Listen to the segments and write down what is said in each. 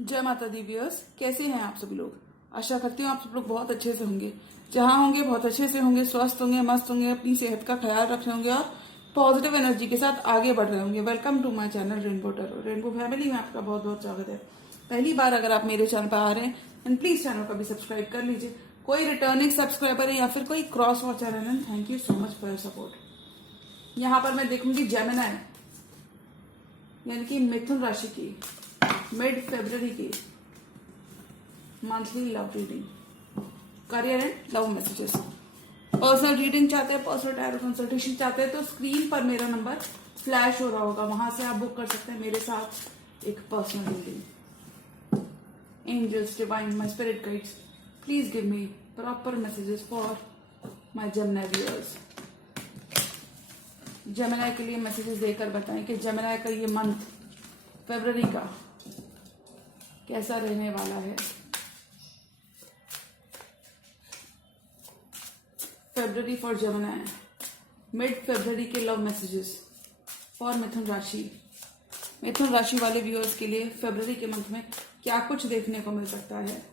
जय माता the viewers, कैसे हैं आप सभी लोग। आशा करती हूँ आप सब लोग बहुत अच्छे से होंगे। जहाँ होंगे बहुत अच्छे से होंगे, स्वस्थ होंगे, मस्त होंगे, अपनी सेहत का ख्याल रख रहे होंगे और पॉजिटिव एनर्जी के साथ आगे बढ़ रहे होंगे। Welcome to my channel rainbow tarot. Rainbow family में आपका बहुत बहुत स्वागत है। पहली बार अगर आप मेरे चैनल पर आ रहे हैं एंड प्लीज चैनल को भी सब्सक्राइब कर लीजिए। कोई रिटर्निंग सब्सक्राइबर है या फिर कोई क्रॉस वॉच चैनल है, thank you so much for your support. यहाँ पर मैं देखूंगी जेमिनी यानी कि मिथुन राशि की मिड फरवरी की monthly love reading, career and love messages. Personal reading चाहते हैं, पर्सनल टैरो कंसल्टेशन चाहते हैं तो स्क्रीन पर मेरा नंबर फ्लैश हो रहा होगा, वहां से आप बुक कर सकते हैं मेरे साथ एक personal reading. Angels, divine, my spirit guides, please give me proper messages for my Gemini viewers. Gemini के लिए मैसेजेस देकर बताएं कि जेमिनी का ये मंथ फरवरी का कैसा रहने वाला है। फरवरी फॉर जेमिनी, मिड फरवरी के लव मैसेजेस फॉर मिथुन राशि। मिथुन राशि वाले व्यूअर्स के लिए फरवरी के मंथ में क्या कुछ देखने को मिल सकता है।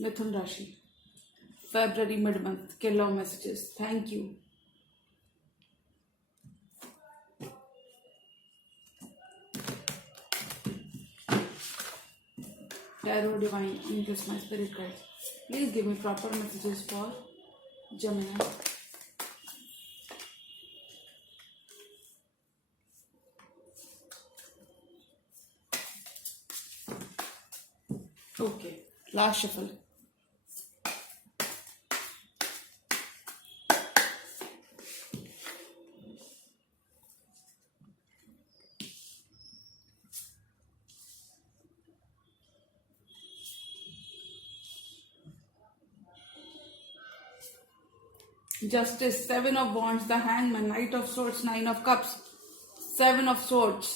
मिथुन राशि फरवरी मिड मंथ के love messages. Thank you. Tarot, divine, angels, my spirit guides, please give me proper messages for Gemini. Okay, last shuffle. Justice, Seven of Wands, the Hangman, Knight of Swords, Nine of Cups, Seven of Swords.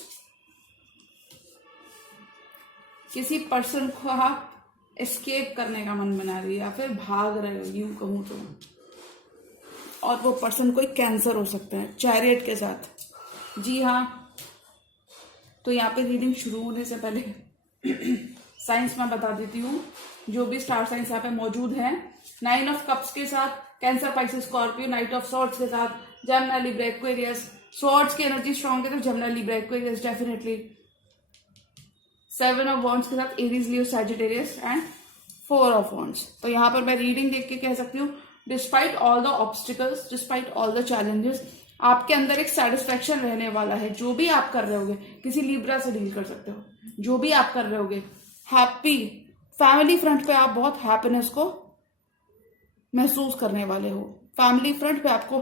किसी person को आप escape करने का मन बना रही है या फिर भाग रहे हो, यूं कहूं तो। और वो पर्सन कोई कैंसर हो सकता है चैरियट के साथ। जी हाँ, तो यहाँ पे रीडिंग शुरू होने से पहले साइंस मैं बता देती हूँ, जो भी स्टार साइंस यहाँ पे मौजूद हैं। नाइन ऑफ कप्स के साथ cancer, Pisces, Scorpio, night of swords के साथ जेमिनी, लिब्रा, एक्वेरियस। सॉर्ड्स की एनर्जी स्ट्रॉन्ग है तो Gemini, Libra, Aquarius definitely. Seven of wands के साथ Aries, Leo, Sagittarius and four of wands. तो यहाँ पर मैं रीडिंग देख के कह सकती हूँ, despite all the obstacles, despite all the challenges, आपके अंदर एक सेटिस्फेक्शन रहने वाला है। जो भी आप कर रहे होगे, किसी लिब्रा से डील कर सकते हो, जो भी आप कर रहे होगे हैप्पी, फैमिली फ्रंट पे आप बहुत हैप्पीनेस को महसूस करने वाले हो। फैमिली फ्रंट पे आपको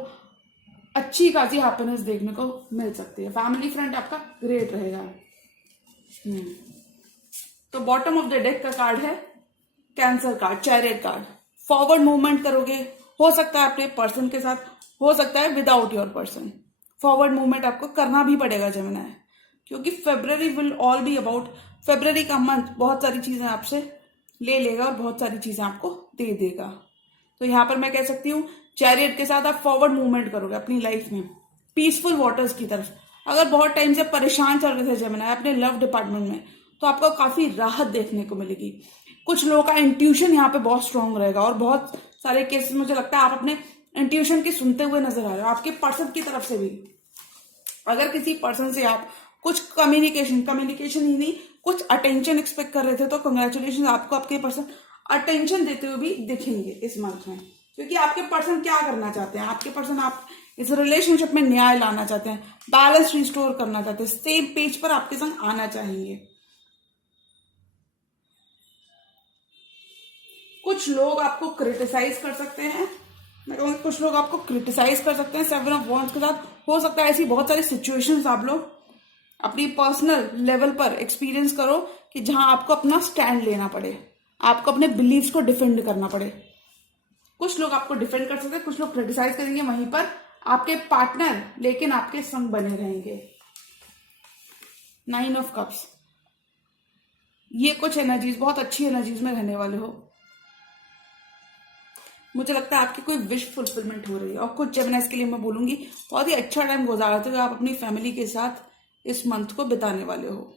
अच्छी खासी हैप्पीनेस देखने को मिल सकती है। फैमिली फ्रंट आपका ग्रेट रहेगा। तो बॉटम ऑफ द डेक का कार्ड है cancer card, chariot card. Forward movement करोगे, हो सकता है अपने पर्सन के साथ, हो सकता है without your person. Forward movement आपको करना भी पड़ेगा जेमिनी, क्योंकि February will all be about, February का मंथ बहुत सारी चीजें आपसे ले लेगा और बहुत सारी चीजें आपको दे देगा। तो यहाँ पर मैं कह सकती हूँ चैरियट के साथ आप फॉरवर्ड मूवमेंट करोगे अपनी लाइफ में पीसफुल वाटर्स की तरफ। अगर बहुत टाइम से परेशान चल रहे थे जेमिनी अपने लव डिपार्टमेंट में, तो आपको काफी राहत देखने को मिलेगी। कुछ लोगों का इंट्यूशन यहाँ पे बहुत स्ट्रांग रहेगा और बहुत सारे केसेस मुझे लगता है आप अपने इंट्यूशन की सुनते हुए नजर आ रहे हो। आपके पर्सन की तरफ से भी अगर किसी पर्सन से आप कुछ कम्युनिकेशन ही नहीं, कुछ अटेंशन एक्सपेक्ट कर रहे थे तो कंग्रेचुलेशन, आपको आपके पर्सन अटेंशन देते हुए भी दिखेंगे इस मंथ में। क्योंकि आपके पर्सन क्या करना चाहते हैं, आपके पर्सन आप इस रिलेशनशिप में न्याय लाना चाहते हैं, बैलेंस रिस्टोर करना चाहते हैं, सेम पेज पर आपके संग आना चाहेंगे। कुछ लोग आपको क्रिटिसाइज कर सकते हैं, मैं कहूँगी कुछ लोग आपको क्रिटिसाइज कर सकते हैं सेवन ऑफ वॉन्ड्स के साथ। हो सकता है ऐसी बहुत सारी सिचुएशंस आप लोग अपनी पर्सनल लेवल पर एक्सपीरियंस करो कि जहां आपको अपना स्टैंड लेना पड़े, आपको अपने बिलीव्स को डिफेंड करना पड़े। कुछ लोग आपको डिफेंड कर सकते हैं, कुछ लोग क्रिटिसाइज करेंगे, वहीं पर आपके पार्टनर लेकिन आपके संग बने रहेंगे। नाइन ऑफ कप्स, ये कुछ एनर्जीज बहुत अच्छी एनर्जीज में रहने वाले हो। मुझे लगता है आपकी कोई विश फुलफिलमेंट हो रही है। और कुछ जेमिनाइज के लिए मैं बोलूंगी बहुत ही अच्छा टाइम गुजारते हुए आप अपनी फैमिली के साथ इस मंथ को बिताने वाले हो।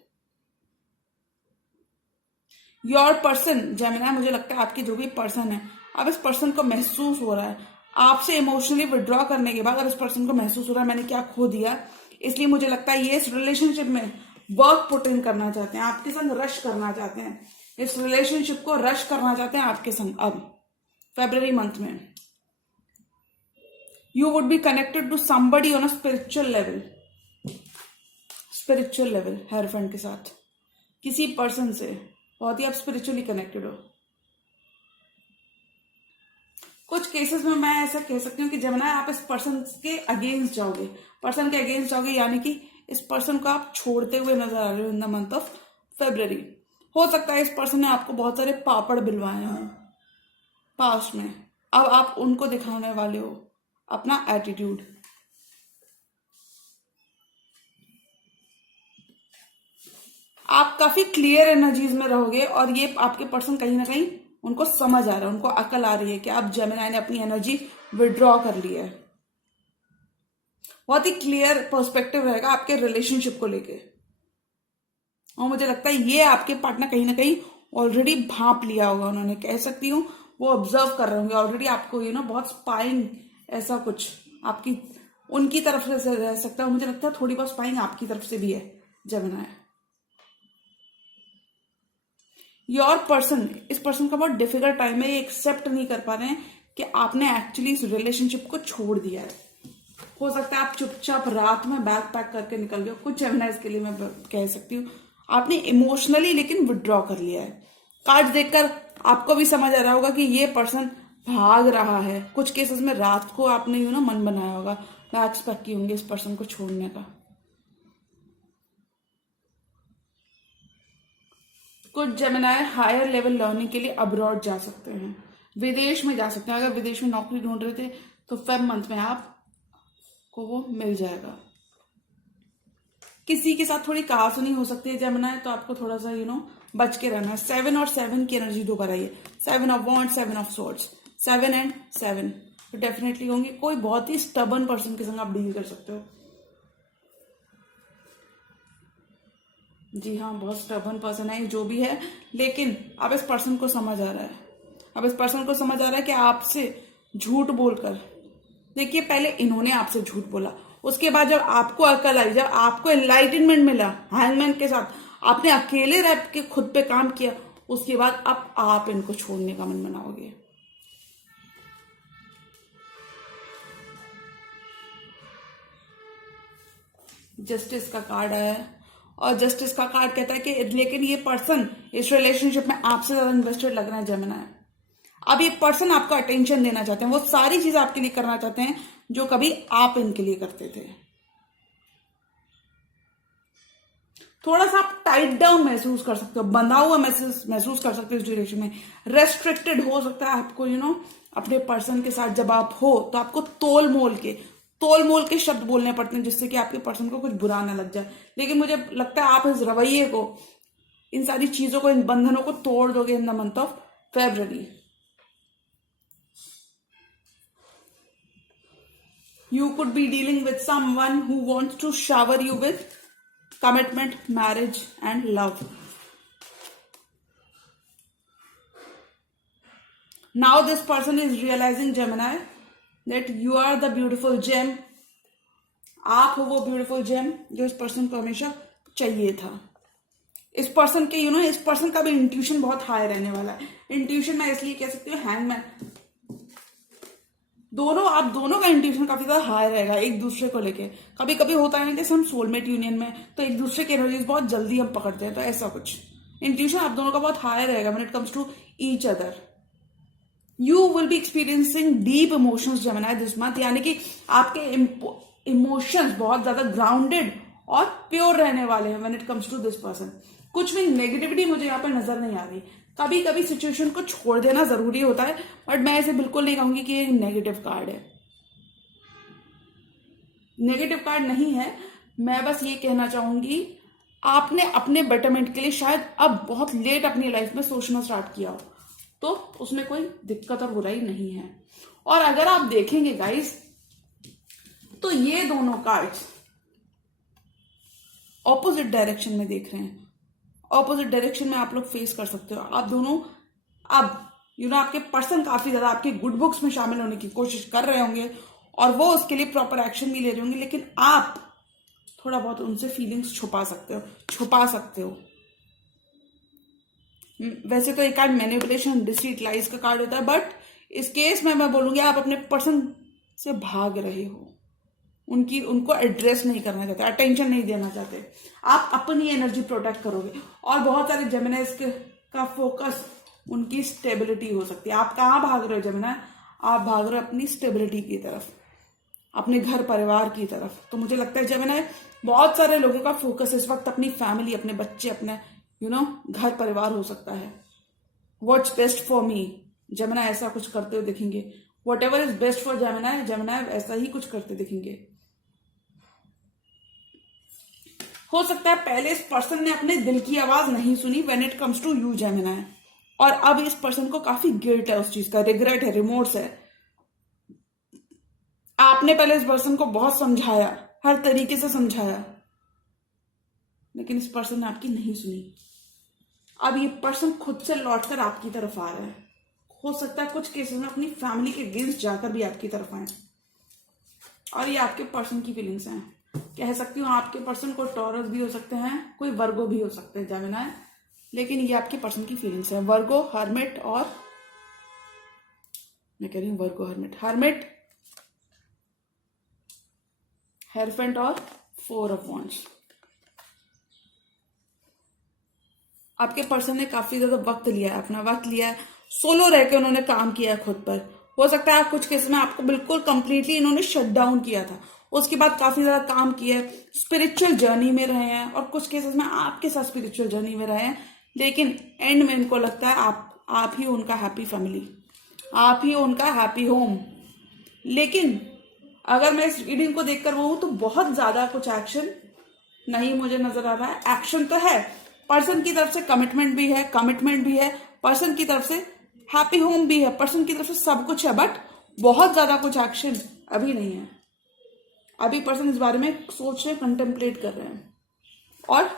योर पर्सन जेमिनाई, मुझे लगता है आपकी जो भी पर्सन है, अब इस पर्सन को महसूस हो रहा है आपसे इमोशनली विड्रॉ करने के बाद, अब इस पर्सन को महसूस हो रहा है मैंने क्या खो दिया, इसलिए मुझे लगता है ये इस रिलेशनशिप में वर्क पुट इन करना चाहते हैं, आपके संग रश करना चाहते हैं, इस रिलेशनशिप को रश करना चाहते हैं आपके संग। अब फेब्रुअरी मंथ में you would be connected to somebody on a spiritual level हेयरफेंड के साथ, किसी पर्सन से बहुत ही आप स्पिरिचुअली कनेक्टेड हो। कुछ केसेस में मैं ऐसा कह सकती हूँ कि जेमिनाई आप इस पर्सन के अगेंस्ट जाओगे, यानी कि इस पर्सन को आप छोड़ते हुए नजर आ रहे हो in the month of February. हो सकता है इस पर्सन ने आपको बहुत सारे पापड़ बिलवाए हों पास्ट में, अब आप उनको दिखाने वाले हो अपना एटीट्यूड। आप काफी क्लियर एनर्जीज में रहोगे और ये आपके पर्सन कहीं ना कहीं उनको समझ आ रहा है, उनको अकल आ रही है कि आप जेमिनाई ने अपनी एनर्जी विड्रॉ कर ली है। बहुत ही क्लियर पर्सपेक्टिव रहेगा आपके रिलेशनशिप को लेके। और मुझे लगता है ये आपके पार्टनर कहीं ना कहीं ऑलरेडी भांप लिया होगा, उन्होंने, कह सकती हूँ वो ऑब्जर्व कर रहे होंगे ऑलरेडी आपको, बहुत स्पाइंग ऐसा कुछ आपकी उनकी तरफ से रह सकता है। मुझे लगता है थोड़ी बहुत स्पाइंग आपकी तरफ से भी है जेमिनाई। योर पर्सन, इस पर्सन का बहुत डिफिकल्ट टाइम है, ये एक्सेप्ट नहीं कर पा रहे हैं कि आपने एक्चुअली इस रिलेशनशिप को छोड़ दिया है। हो सकता है आप चुपचाप रात में बैग पैक करके निकल गए, कुछ जेमिनाइज के लिए मैं कह सकती हूँ आपने इमोशनली लेकिन विड्रॉ कर लिया है। कार्ड देखकर आपको भी समझ आ रहा होगा कि ये पर्सन भाग रहा है। कुछ केसेस में रात को आपने मन बनाया होगा, बैग्स पैक किए होंगे इस पर्सन को छोड़ने का। कुछ जेमिनाई हायर लेवल लर्निंग के लिए अब्रॉड जा सकते हैं, विदेश में जा सकते हैं। अगर विदेश में नौकरी ढूंढ रहे थे तो फेब मंथ में आपको वो मिल जाएगा। किसी के साथ थोड़ी कहासुनी हो सकती है जेमिनाई, तो आपको थोड़ा सा बच के रहना है। 7 और 7 की एनर्जी दोबारा आई है, 7 of wands, 7 of swords, 7 and 7 तो डेफिनेटली होंगे। कोई बहुत ही स्टबर्न पर्सन के संग आप डील कर सकते हो। जी हाँ, बहुत स्टबर्न पर्सन है जो भी है, लेकिन अब इस पर्सन को समझ आ रहा है, अब इस पर्सन को समझ आ रहा है कि आपसे झूठ बोलकर, देखिए पहले इन्होंने आपसे झूठ बोला, उसके बाद जब आपको अकल आई, जब आपको एनलाइटनमेंट मिला हैंगमैन के साथ, आपने अकेले रह के खुद पे काम किया, उसके बाद अब आप इनको छोड़ने का मन बनाओगे। जस्टिस का कार्ड आया है और जस्टिस का कार्ड कहता है कि लेकिन ये पर्सन इस रिलेशनशिप में आपसे ज्यादा इन्वेस्टेड लग रहा है जेमिनाई। अब ये पर्सन आपको अटेंशन देना चाहते हैं, वो सारी चीज आपके लिए करना चाहते हैं जो कभी आप इनके लिए करते थे। थोड़ा सा आप टाइट डाउन महसूस कर सकते हो, बंधा हुआ महसूस कर सकते हो इस ड्यूरेशन में। रेस्ट्रिक्टेड हो सकता है आपको अपने पर्सन के साथ जब आप हो तो आपको तोल मोल के शब्द बोलने पड़ते हैं जिससे कि आपके पर्सन को कुछ बुरा ना लग जाए। लेकिन मुझे लगता है आप इस रवैये को, इन सारी चीजों को, इन बंधनों को तोड़ दोगे in the month of February. You could be dealing with someone who wants to shower you with commitment, marriage and love. Now this person is realizing, Gemini, that you are the beautiful gem. आप हो वो beautiful GeM जो इस person को हमेशा चाहिए था। इस पर्सन के इस पर्सन का भी इंट्यूशन बहुत हाई रहने वाला है। इंट्यूशन मैं इसलिए कह सकती हूँ हैंगमैन, आप दोनों का इंट्यूशन काफी ज्यादा हाई रहेगा एक दूसरे को लेके। कभी कभी होता है ना जैसे हम सोलमेट यूनियन में तो एक दूसरे के एनर्जीज बहुत जल्दी हम पकड़ते हैं, तो ऐसा कुछ इंट्यूशन आप दोनों का बहुत हाई रहेगा when it comes to each other. You will be experiencing deep emotions Gemini this month, यानी कि आपके इमोशंस बहुत ज्यादा ग्राउंडेड और प्योर रहने वाले हैं when it comes to this person. कुछ भी नेगेटिविटी मुझे यहाँ पर नजर नहीं आ रही। कभी कभी सिचुएशन को छोड़ देना जरूरी होता है, बट मैं ऐसे बिल्कुल नहीं कहूंगी कि ये नेगेटिव कार्ड है। नेगेटिव कार्ड नहीं है, मैं बस ये कहना चाहूंगी आपने अपने बेटरमेंट के लिए शायद अब बहुत लेट अपनी लाइफ में सोचना स्टार्ट किया हो, तो उसमें कोई दिक्कत और बुराई नहीं है। और अगर आप देखेंगे गाइस, तो ये दोनों कार्ड्स ऑपोजिट डायरेक्शन में देख रहे हैं। ऑपोजिट डायरेक्शन में आप लोग फेस कर सकते हो। आप दोनों अब आपके पर्सन काफी ज्यादा आपके गुड बुक्स में शामिल होने की कोशिश कर रहे होंगे और वो उसके लिए प्रॉपर एक्शन भी ले रहे होंगे, लेकिन आप थोड़ा बहुत उनसे फीलिंग्स छुपा सकते हो। वैसे तो एक कार्ड मैनिपुलेशन, डिसीट, लाइज का कार्ड होता है, बट इस केस में मैं बोलूंगी आप अपने पर्सन से भाग रहे हो, उनको एड्रेस नहीं करना चाहते, अटेंशन नहीं देना चाहते। आप अपनी एनर्जी प्रोटेक्ट करोगे। और बहुत सारे जेमिनाइज का फोकस उनकी स्टेबिलिटी हो सकती है। आप कहाँ भाग रहे हो जेमिनाई? आप भाग रहे हो अपनी स्टेबिलिटी की तरफ, अपने घर परिवार की तरफ। तो मुझे लगता है जेमिनाई, बहुत सारे लोगों का फोकस इस वक्त अपनी फैमिली, अपने बच्चे, अपने घर परिवार हो सकता है। What's best for me, Gemini ऐसा कुछ करते हुए दिखेंगे। What ever is best for Gemini, Gemini ऐसा ही कुछ करते दिखेंगे। हो सकता है पहले इस पर्सन ने अपने दिल की आवाज नहीं सुनी when it comes to you Gemini, और अब इस पर्सन को काफी गिल्ट है उस चीज का, रिग्रेट है, रिमोर्स है। आपने पहले इस पर्सन को बहुत समझाया, हर तरीके से समझाया, लेकिन इस पर्सन ने आपकी नहीं सुनी। अब ये पर्सन खुद से लौटकर आपकी तरफ आ रहा है। हो सकता है कुछ केसेस में अपनी फैमिली के अगेंस्ट जाकर भी आपकी तरफ आए। और ये आपके पर्सन की फीलिंग्स हैं। कह सकती हूँ आपके पर्सन को टॉरस भी हो सकते हैं, कोई वर्गो भी हो सकते हैं जेमिनाई, लेकिन ये आपके पर्सन की फीलिंग्स हैं। वर्गो, हर्मिट, और मैं कह रही हूँ वर्गो, हर्मिट, हेयरफेंट और 4 ऑफ वॉन्ड्स। आपके पर्सन ने काफी ज्यादा वक्त लिया है, अपना वक्त लिया है, सोलो रह के उन्होंने काम किया है खुद पर। हो सकता है आप कुछ केस में आपको बिल्कुल कंप्लीटली इन्होंने शट डाउन किया था, उसके बाद काफी ज्यादा काम किया है, स्पिरिचुअल जर्नी में रहे हैं, और कुछ केसेस में आपके साथ स्पिरिचुअल जर्नी में रहे हैं, लेकिन एंड में इनको लगता है आप ही उनका हैप्पी फैमिली, आप ही उनका हैप्पी होम। लेकिन अगर मैं इस रीडिंग को देखकर वो हूं, तो बहुत ज्यादा कुछ एक्शन नहीं मुझे नजर आ रहा है। एक्शन तो है, पर्सन की तरफ से कमिटमेंट भी है, पर्सन की तरफ से हैप्पी होम भी है, पर्सन की तरफ से सब कुछ है, बट बहुत ज्यादा कुछ एक्शन अभी नहीं है। अभी पर्सन इस बारे में सोच रहे, कंटेम्पलेट कर रहे हैं और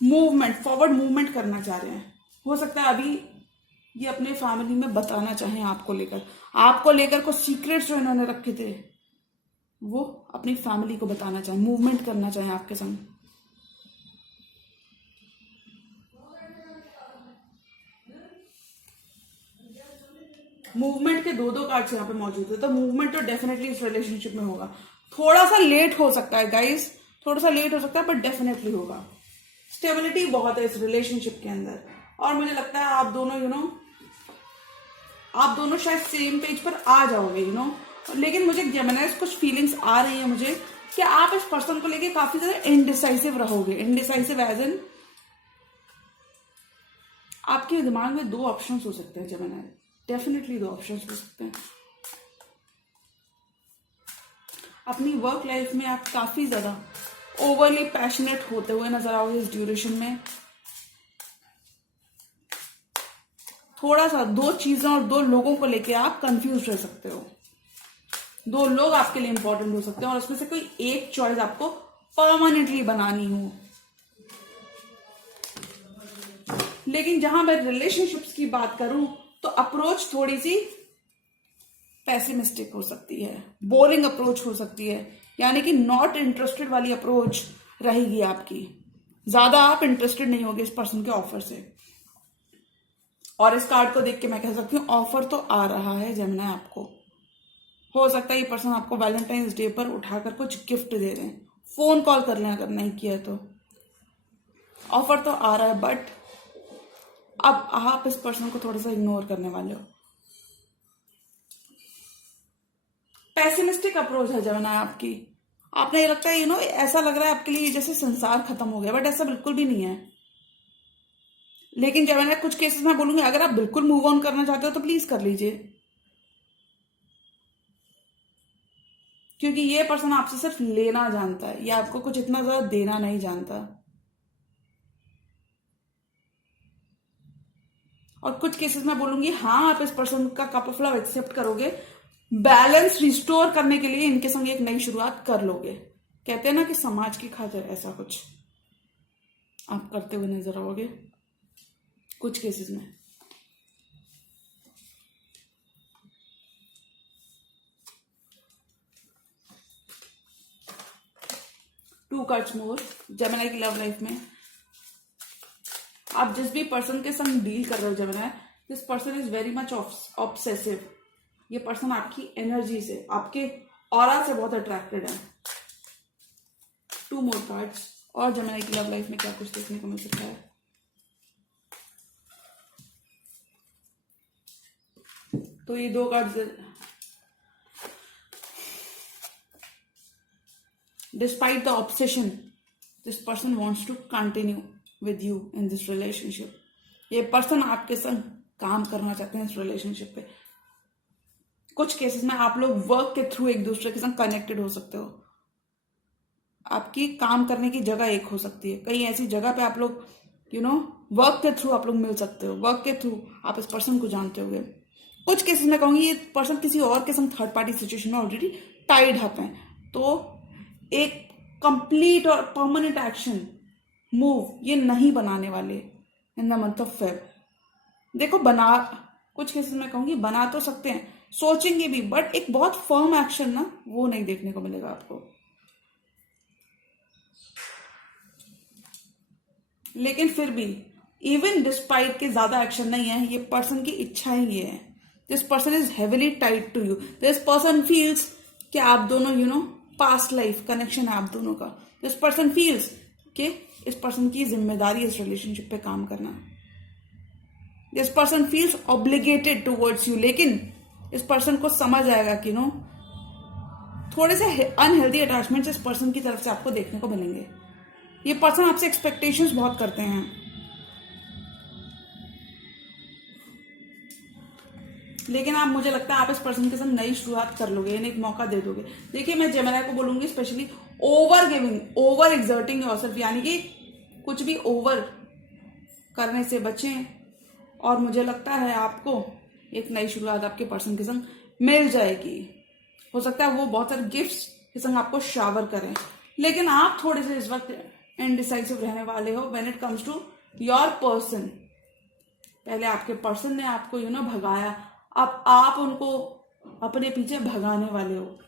मूवमेंट, फॉरवर्ड मूवमेंट करना चाह रहे हैं। हो सकता है अभी ये अपने फैमिली में बताना चाहें आपको लेकर कुछ सीक्रेट्स जो इन्होंने रखे थे वो अपनी फैमिली को बताना चाहें, मूवमेंट करना चाहें आपके संग। मूवमेंट के दो कार्ड्स यहाँ पे मौजूद है, तो मूवमेंट तो डेफिनेटली इस रिलेशनशिप में होगा। थोड़ा सा लेट हो सकता है गाइस, थोड़ा सा लेट हो सकता है, बट डेफिनेटली होगा। स्टेबिलिटी बहुत है इस रिलेशनशिप के अंदर, और मुझे लगता है आप दोनों आप दोनों शायद सेम पेज पर आ जाओगे लेकिन मुझे जेमिनाई कुछ फीलिंग्स आ रही है मुझे कि आप इस पर्सन को लेके काफी ज्यादा इनडिसाइसिव रहोगे। इनडिसाइसिव एज इन आपके दिमाग में 2 ऑप्शंस हो सकते हैं जेमिनाई, डेफिनेटली 2 ऑप्शंस हो सकते हैं। अपनी वर्क लाइफ में आप काफी ज्यादा ओवरली पैशनेट होते हुए नजर आओगे इस ड्यूरेशन में। थोड़ा सा 2 चीजों और 2 लोगों को लेके आप कंफ्यूज रह सकते हो। 2 लोग आपके लिए इंपॉर्टेंट हो सकते हैं और उसमें से कोई एक चॉइस आपको परमानेंटली बनानी हो। लेकिन जहां मैं रिलेशनशिप्स की बात करूं तो अप्रोच थोड़ी सी पेसिमिस्टिक हो सकती है, बोरिंग अप्रोच हो सकती है, यानी कि नॉट इंटरेस्टेड वाली अप्रोच रहेगी आपकी। ज्यादा आप इंटरेस्टेड नहीं होगे इस पर्सन के ऑफर से। और इस कार्ड को देख के मैं कह सकती हूँ ऑफर तो आ रहा है जेमिनाई आपको। हो सकता है ये पर्सन आपको वैलेंटाइंस डे पर उठाकर कुछ गिफ्ट दे दें, फोन कॉल कर लें अगर नहीं किया तो। ऑफर तो आ रहा है, बट अब आप इस पर्सन को थोड़ा सा इग्नोर करने वाले हो। पेसिमिस्टिक अप्रोच है जेमिनाई आपकी। आपने ये लगता है ऐसा लग रहा है आपके लिए जैसे संसार खत्म हो गया, बट ऐसा बिल्कुल भी नहीं है। लेकिन जेमिनाई कुछ केसेस में बोलूंगी अगर आप बिल्कुल मूव ऑन करना चाहते हो तो प्लीज कर लीजिए, क्योंकि ये पर्सन आपसे सिर्फ लेना जानता है, ये आपको कुछ इतना ज्यादा देना नहीं जानता। और कुछ केसेस में बोलूंगी हाँ आप इस पर्सन का कप ऑफ लव एक्सेप्ट करोगे, बैलेंस रिस्टोर करने के लिए इनके संग एक नई शुरुआत कर लोगे। कहते हैं ना कि समाज की खातिर, ऐसा कुछ आप करते हुए नजर आओगे कुछ केसेस में। टू कार्ड्स मोर जेमिनी की लव लाइफ में। आप जिस भी पर्सन के संग डील कर रहे हो Gemini, this person is very much obsessive. ये पर्सन आपकी एनर्जी से, आपके ऑरा से बहुत अट्रैक्टेड है। टू मोर कार्ड्स और जेमिनी की लव लाइफ में क्या कुछ देखने को मिल सकता है। तो ये दो cards, despite the obsession this person wants to continue with you in this relationship. ये पर्सन आपके संग काम करना चाहते हैं इस रिलेशनशिप पे। कुछ केसेस में आप लोग वर्क के थ्रू एक दूसरे के संग कनेक्टेड हो सकते हो। आपकी काम करने की जगह एक हो सकती है, कहीं ऐसी जगह पे आप लोग वर्क के थ्रू आप लोग मिल सकते हो। वर्क के थ्रू आप इस पर्सन को जानते होगे। कुछ केसेस में कहूंगी ये पर्सन किसी और के संग थर्ड पार्टी सिचुएशन में ऑलरेडी टाइड अप है, तो एक कंप्लीट और परमानेंट एक्शन मूव ये नहीं बनाने वाले in the month of Feb. देखो कुछ केसेस में कहूंगी बना तो सकते हैं, सोचेंगे भी, बट एक बहुत फर्म एक्शन ना वो नहीं देखने को मिलेगा आपको। लेकिन फिर भी इवन डिस्पाइट के ज्यादा एक्शन नहीं है, ये पर्सन की इच्छाएं ये है। This person is heavily tied to you. This person feels कि आप दोनों पास्ट लाइफ कनेक्शन है आप दोनों का। दिस पर्सन फील्स कि इस पर्सन की जिम्मेदारी इस रिलेशनशिप पे काम करना। This person feels obligated towards you. लेकिन इस पर्सन को समझ आएगा कि थोड़े से अनहेल्दी अटैचमेंट्स इस पर्सन की तरफ से आपको देखने को मिलेंगे। ये पर्सन आपसे एक्सपेक्टेशंस बहुत करते हैं, लेकिन आप, मुझे लगता है आप इस पर्सन के साथ नई शुरुआत कर लोगे, इन्हें एक मौका दे दोगे। देखिए मैं जेमिनी को बोलूंगी specially over giving, over exerting yourself, यानी कि कुछ भी ओवर करने से बचें। और मुझे लगता है आपको एक नई शुरुआत आपके पर्सन के संग मिल जाएगी। हो सकता है वो बहुत सारे गिफ्ट्स के संग आपको शावर करें, लेकिन आप थोड़े से इस वक्त इनडिसाइसिव रहने वाले हो when it comes to your person. पहले आपके पर्सन ने आपको भगाया, अब आप उनको अपने पीछे भगाने वाले हो।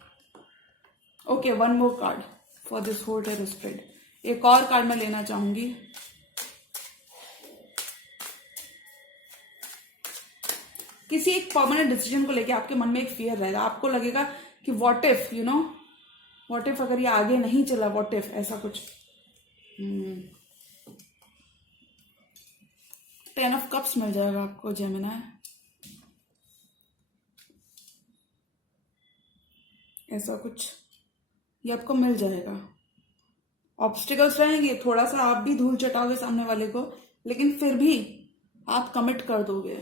Okay, one more card for this whole tarot spread. एक और कार्ड मैं लेना चाहूंगी। किसी एक परमानेंट डिसीजन को लेके आपके मन में एक फियर रहेगा। आपको लगेगा कि व्हाट इफ व्हाट इफ अगर ये आगे नहीं चला, व्हाट इफ ऐसा कुछ। 10 ऑफ कप्स मिल जाएगा आपको जेमिनी। ऐसा कुछ ये आपको मिल जाएगा। ऑब्स्टिकल्स रहेंगे, थोड़ा सा आप भी धूल चटाओगे सामने वाले को, लेकिन फिर भी आप कमिट कर दोगे।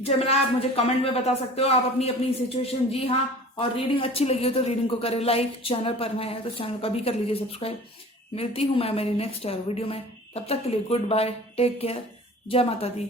जेमिनी आप मुझे कमेंट में बता सकते हो आप अपनी अपनी सिचुएशन। जी हाँ, और रीडिंग अच्छी लगी हो तो रीडिंग को करें लाइक, चैनल पर नए हैं तो चैनल को भी कर लीजिए सब्सक्राइब। मिलती हूँ मैं मेरी नेक्स्ट वीडियो में, तब तक के लिए गुड बाय, टेक केयर, जय माता दी।